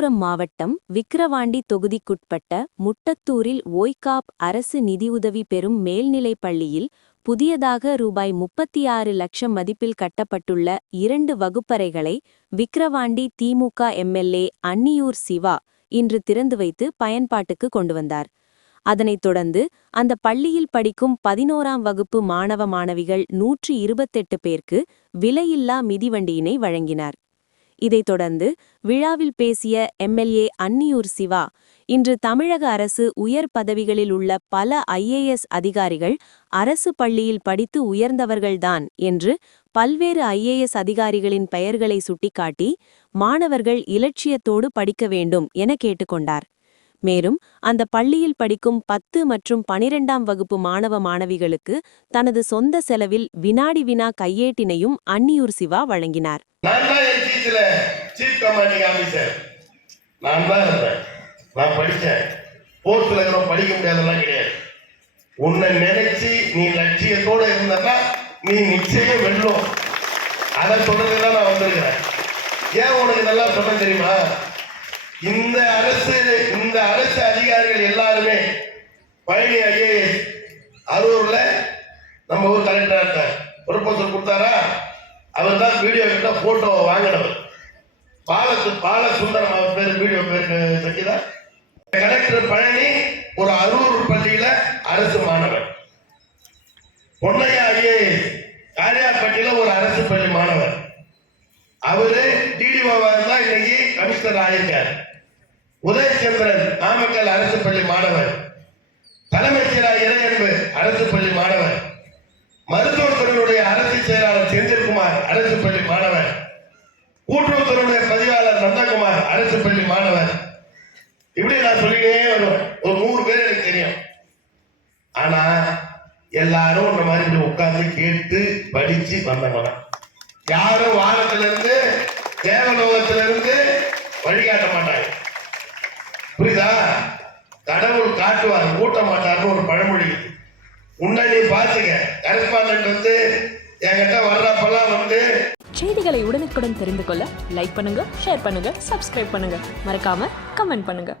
மாவட்டம் விக்கிரவாண்டி தொகுதிக்குட்பட்ட முட்டத்தூரில் ஓய்காப் அரசு நிதியுதவி பெறும் மேல்நிலைப் பள்ளியில் புதியதாக ரூபாய் முப்பத்தி ஆறு லட்சம் மதிப்பில் கட்டப்பட்டுள்ள இரண்டு வகுப்பறைகளை விக்கிரவாண்டி திமுக எம்எல்ஏ அன்னியூர் சிவா இன்று திறந்து வைத்து பயன்பாட்டுக்கு கொண்டு வந்தார். அதனைத் தொடர்ந்து அந்த பள்ளியில் படிக்கும் பதினோராம் வகுப்பு மாணவ மாணவிகள் நூற்றி இருபத்தெட்டு பேருக்கு விலையில்லா மிதிவண்டியினை வழங்கினார். இதைத் தொடர்ந்து விழாவில் பேசிய எம்எல்ஏ அன்னியூர் சிவா இன்று தமிழக அரசு உயர் பதவிகளில் உள்ள பல ஐஏஎஸ் அதிகாரிகள் அரசு பள்ளியில் படித்து உயர்ந்தவர்கள்தான் என்று பல்வேறு ஐஏஎஸ் அதிகாரிகளின் பெயர்களை சுட்டிக்காட்டி மாணவர்கள் இலட்சியத்தோடு படிக்க வேண்டும் என கேட்டுக்கொண்டார். மேலும் அந்த பள்ளியில் படிக்கும் பத்து மற்றும் பனிரெண்டாம் வகுப்பு மாணவ மாணவிகளுக்கு தனது சொந்த செலவில் வினாடி வினா கையேட்டினையும் அன்னியூர் சிவா வழங்கினார். நான் சீஃப் கமாண்டிங் ஆபீசர் நான் தான் இருந்தேன் நான் படித்தேன். போர்த்தில் இருக்கிறோம் படிக்க முடியாதெல்லாம் கிடையாது. உன்னை நினைச்சு நீ லட்சியத்தோட இருந்தனா நீ நிச்சயம் வெல்லும். அதை சொல்றதுக்கு தான் நான் வந்திருக்கிறேன். ஏன் உனக்கு நல்லா சொன்ன தெரியுமா? இந்த அரசு இந்த அரசு அதிகாரிகள் எல்லாருமே பழனி ஐஏஎஸ் அரூர்ல நம்ம ஊர் கலெக்டரா இருந்தார் ப்ரொபோசல் கொடுத்தாரா? அவர் தான் வீடியோ கிட்ட போட்டோ வாங்கினவர் பாலத்து பால சுந்தரம் அவர் பேர் வீடியோ பேர் சங்கீதா. கலெக்டர் பழனி ஒரு அரூர் பள்ளியில அரசு மாணவர் பொன்னையா ஐஏஎஸ் காரியாப்பட்டியில ஒரு அரசு பள்ளி மாணவர் அவரு டிடிஓவா இருந்தா இன்னைக்கு கமிஷனர் ஆயிருக்கார். உதயச்சந்திரன் நாமக்கல் அரசு பள்ளி மாணவர் தலைமைச் செயலாளர் இறையன்பு அரசு பள்ளி மாணவர் மருத்துவத்துறையுடைய அரசு செயலாளர் செந்தில்குமார் அரசு பள்ளி மாணவர். கூட்டுறவுத்துறையுடைய பதிவாளர் நந்தகுமார் அரசு பள்ளி மாணவர். இப்படி நான் சொல்லிட்டே வருவேன் ஒரு நூறு பேர் எனக்கு தெரியும். ஆனா எல்லாரும் இந்த மாதிரி உட்கார்ந்து கேட்டு படிச்சு வந்தவங்க. யாரும் வானத்துல இருந்து தேவலோகத்துல இருந்து வழிகாட்ட மாட்டாங்க. புரியுதா? கடவுள் காட்டுவார் கூட்ட மாட்டார்னு ஒரு பழமொழி இருக்கு. உன்னை நீ கரஸ்பாண்டன்ட் வந்து என்கிட்ட வர்றப்பெல்லாம் வந்து செய்திகளை உடனுக்குடன் தெரிந்து கொள்ள லைக் பண்ணுங்க ஷேர் பண்ணுங்க சப்ஸ்கிரைப் பண்ணுங்க மறக்காம கமெண்ட் பண்ணுங்க